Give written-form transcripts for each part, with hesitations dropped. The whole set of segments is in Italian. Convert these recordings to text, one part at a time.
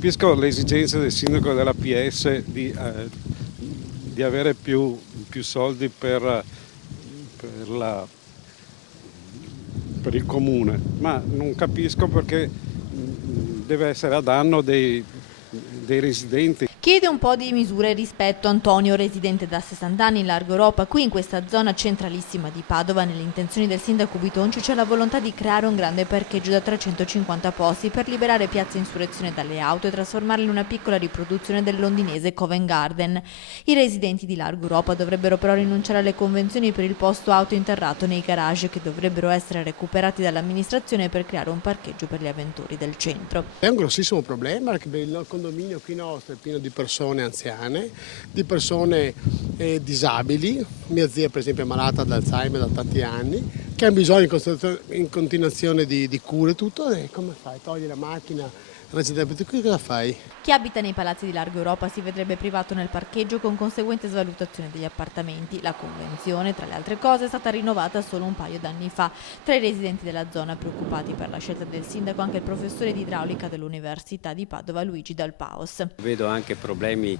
capisco le esigenze del sindaco della PS di avere più soldi per per il comune, ma non capisco perché deve essere a danno dei residenti. Chiede un po' di misure rispetto Antonio, residente da 60 anni in Largo Europa. Qui in questa zona centralissima di Padova, nelle intenzioni del sindaco Bitonci, c'è la volontà di creare un grande parcheggio da 350 posti per liberare piazza Insurrezione dalle auto e trasformarla in una piccola riproduzione del londinese Covent Garden. I residenti di Largo Europa dovrebbero però rinunciare alle convenzioni per il posto auto interrato nei garage, che dovrebbero essere recuperati dall'amministrazione per creare un parcheggio per gli avventori del centro. È un grossissimo problema perché il condominio qui nostro è pieno di persone anziane, di persone disabili. Mia zia per esempio è malata d'Alzheimer da tanti anni, che ha bisogno in continuazione di cure e tutto. E come fai? Togli la macchina, residente qui, cosa fai? Chi abita nei palazzi di Largo Europa si vedrebbe privato nel parcheggio con conseguente svalutazione degli appartamenti. La convenzione, tra le altre cose, è stata rinnovata solo un paio d'anni fa. Tra i residenti della zona preoccupati per la scelta del sindaco anche il professore di idraulica dell'Università di Padova Luigi Dal Paos. Vedo anche problemi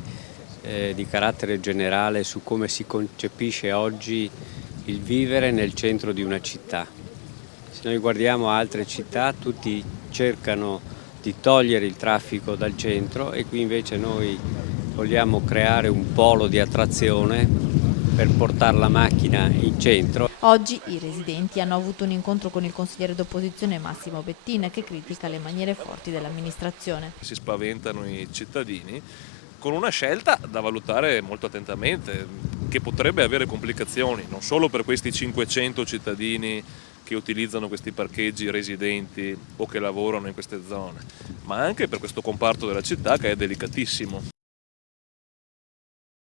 di carattere generale su come si concepisce oggi il vivere nel centro di una città. Se noi guardiamo altre città, tutti cercano di togliere il traffico dal centro e qui invece noi vogliamo creare un polo di attrazione per portare la macchina in centro. Oggi i residenti hanno avuto un incontro con il consigliere d'opposizione Massimo Bettina, che critica le maniere forti dell'amministrazione. Si spaventano i cittadini con una scelta da valutare molto attentamente, che potrebbe avere complicazioni non solo per questi 500 cittadini che utilizzano questi parcheggi residenti o che lavorano in queste zone, ma anche per questo comparto della città che è delicatissimo.